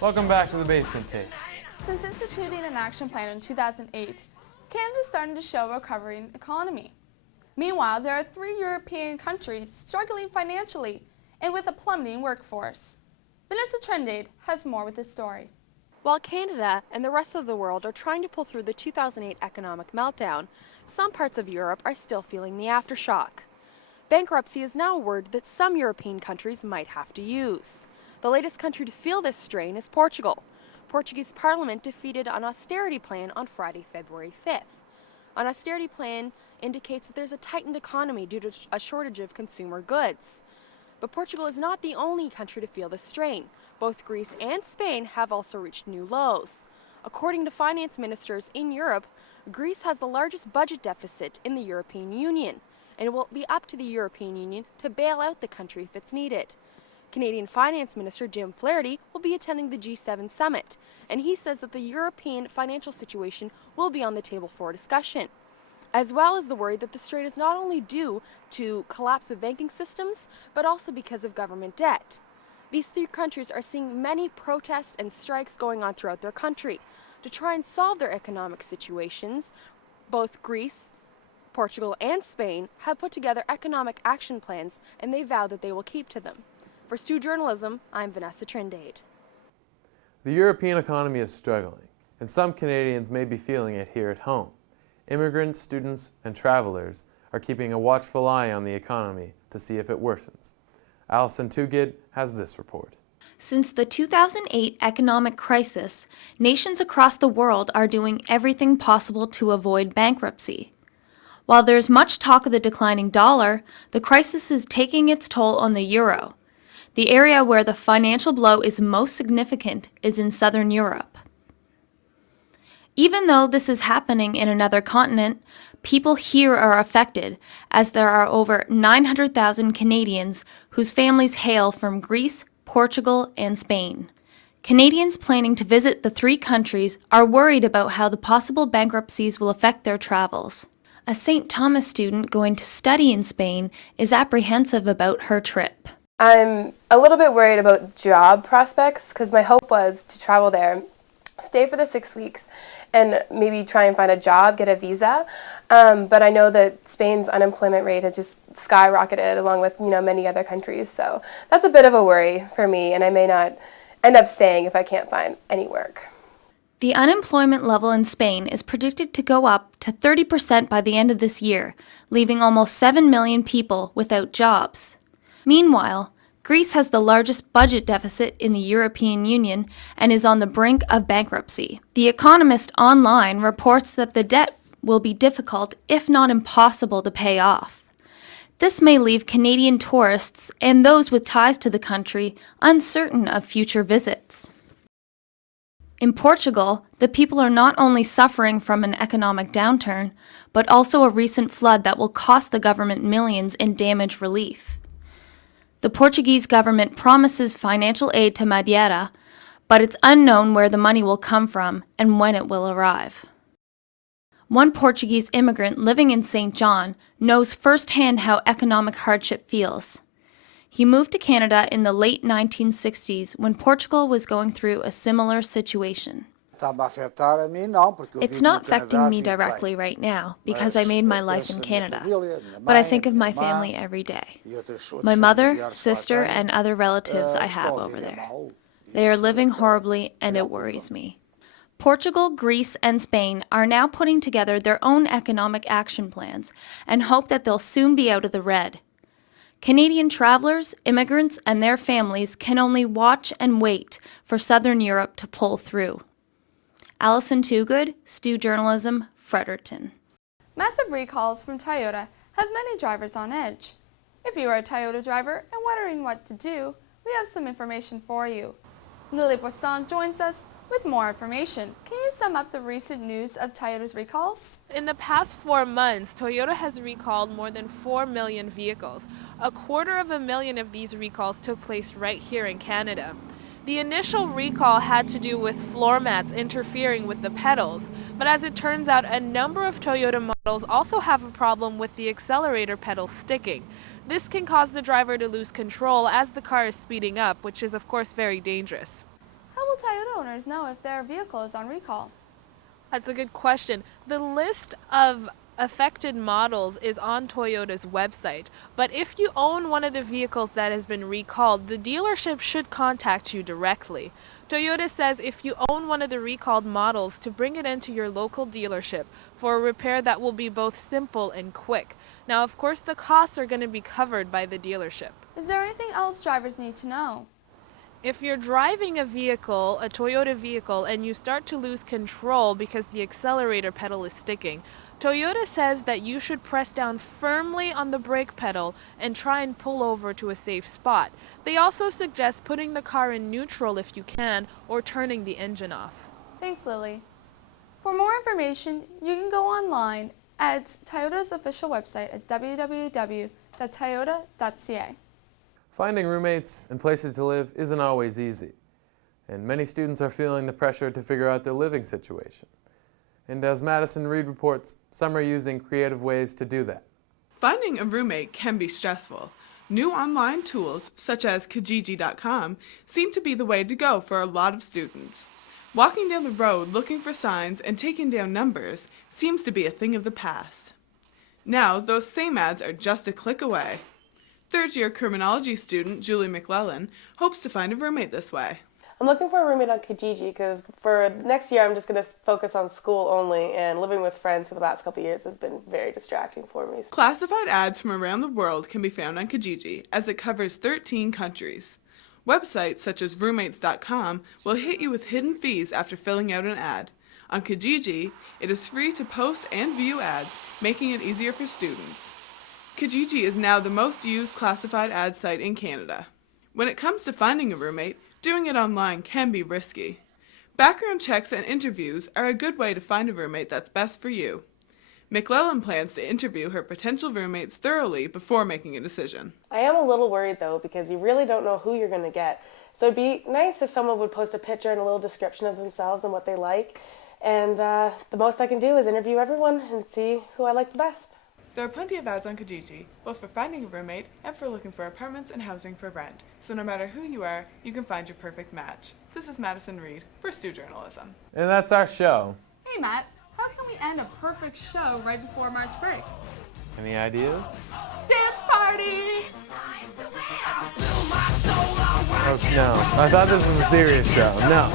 Welcome back to the Basement Tapes. Since instituting an action plan in 2008, Canada is starting to show a recovering economy. Meanwhile, there are 3 European countries struggling financially and with a plummeting workforce. Vanessa Trendade has more with this story. While Canada and the rest of the world are trying to pull through the 2008 economic meltdown, some parts of Europe are still feeling the aftershock. Bankruptcy is now a word that some European countries might have to use. The latest country to feel this strain is Portugal. Portuguese Parliament defeated an austerity plan on Friday, February 5th. An austerity plan indicates that there's a tightened economy due to a shortage of consumer goods. But Portugal is not the only country to feel the strain. Both Greece and Spain have also reached new lows. According to finance ministers in Europe, Greece has the largest budget deficit in the European Union, and it will be up to the European Union to bail out the country if it's needed. Canadian Finance Minister Jim Flaherty will be attending the G7 summit, and he says that the European financial situation will be on the table for discussion, as well as the worry that the strain is not only due to collapse of banking systems, but also because of government debt. These 3 countries are seeing many protests and strikes going on throughout their country. To try and solve their economic situations, both Greece, Portugal, and Spain have put together economic action plans, and they vow that they will keep to them. For Stu Journalism, I'm Vanessa Trendade. The European economy is struggling, and some Canadians may be feeling it here at home. Immigrants, students, and travelers are keeping a watchful eye on the economy to see if it worsens. Alison Tugid has this report. Since the 2008 economic crisis, nations across the world are doing everything possible to avoid bankruptcy. While there's much talk of the declining dollar, the crisis is taking its toll on the euro. The area where the financial blow is most significant is in southern Europe. Even though this is happening in another continent, people here are affected, as there are over 900,000 Canadians whose families hail from Greece, Portugal, and Spain. Canadians planning to visit the 3 countries are worried about how the possible bankruptcies will affect their travels. A St. Thomas student going to study in Spain is apprehensive about her trip. I'm a little bit worried about job prospects because my hope was to travel there, stay for the 6 weeks, and maybe try and find a job, get a visa. But I know that Spain's unemployment rate has just skyrocketed along with many other countries. So that's a bit of a worry for me, and I may not end up staying if I can't find any work. The unemployment level in Spain is predicted to go up to 30% by the end of this year, leaving almost 7 million people without jobs. Meanwhile, Greece has the largest budget deficit in the European Union and is on the brink of bankruptcy. The Economist Online reports that the debt will be difficult, if not impossible, to pay off. This may leave Canadian tourists and those with ties to the country uncertain of future visits. In Portugal, the people are not only suffering from an economic downturn, but also a recent flood that will cost the government millions in damage relief. The Portuguese government promises financial aid to Madeira, but it's unknown where the money will come from and when it will arrive. One Portuguese immigrant living in St. John knows firsthand how economic hardship feels. He moved to Canada in the late 1960s when Portugal was going through a similar situation. It's not affecting me directly right now because I made my life in Canada, but I think of my family every day. My mother, sister, and other relatives I have over there. They are living horribly and it worries me. Portugal, Greece, and Spain are now putting together their own economic action plans and hope that they'll soon be out of the red. Canadian travelers, immigrants, and their families can only watch and wait for Southern Europe to pull through. Alison Tugid, Stu Journalism, Fredericton. Massive recalls from Toyota have many drivers on edge. If you are a Toyota driver and wondering what to do, we have some information for you. Lily Poisson joins us with more information. Can you sum up the recent news of Toyota's recalls? In the past 4 months, Toyota has recalled more than 4 million vehicles. 250,000 of these recalls took place right here in Canada. The initial recall had to do with floor mats interfering with the pedals, but as it turns out, a number of Toyota models also have a problem with the accelerator pedal sticking. This can cause the driver to lose control as the car is speeding up, which is of course very dangerous. How will Toyota owners know if their vehicle is on recall? That's a good question. The list of affected models is on Toyota's website, but if you own one of the vehicles that has been recalled, the dealership should contact you directly. Toyota says if you own one of the recalled models, to bring it into your local dealership for a repair that will be both simple and quick. Now, of course, the costs are going to be covered by the dealership. Is there anything else drivers need to know? If you're driving a vehicle, a Toyota vehicle, and you start to lose control because the accelerator pedal is sticking, Toyota says that you should press down firmly on the brake pedal and try and pull over to a safe spot. They also suggest putting the car in neutral if you can, or turning the engine off. Thanks, Lily. For more information, you can go online at Toyota's official website at www.toyota.ca. Finding roommates and places to live isn't always easy, and many students are feeling the pressure to figure out their living situation. And as Madison Reed reports, some are using creative ways to do that. Finding a roommate can be stressful. New online tools, such as Kijiji.com, seem to be the way to go for a lot of students. Walking down the road looking for signs and taking down numbers seems to be a thing of the past. Now, those same ads are just a click away. Third-year criminology student Julie McLellan hopes to find a roommate this way. I'm looking for a roommate on Kijiji because for next year I'm just going to focus on school only, and living with friends for the past couple of years has been very distracting for me. Classified ads from around the world can be found on Kijiji, as it covers 13 countries. Websites such as roommates.com will hit you with hidden fees after filling out an ad. On Kijiji, it is free to post and view ads, making it easier for students. Kijiji is now the most used classified ad site in Canada. When it comes to finding a roommate, doing it online can be risky. Background checks and interviews are a good way to find a roommate that's best for you. McLellan plans to interview her potential roommates thoroughly before making a decision. I am a little worried though, because you really don't know who you're going to get. So it'd be nice if someone would post a picture and a little description of themselves and what they like. And the most I can do is interview everyone and see who I like the best. There are plenty of ads on Kijiji, both for finding a roommate and for looking for apartments and housing for rent. So no matter who you are, you can find your perfect match. This is Madison Reed for Stu Journalism. And that's our show. Hey, Matt, how can we end a perfect show right before March break? Any ideas? Dance party! Oh, no. I thought this was a serious show. No.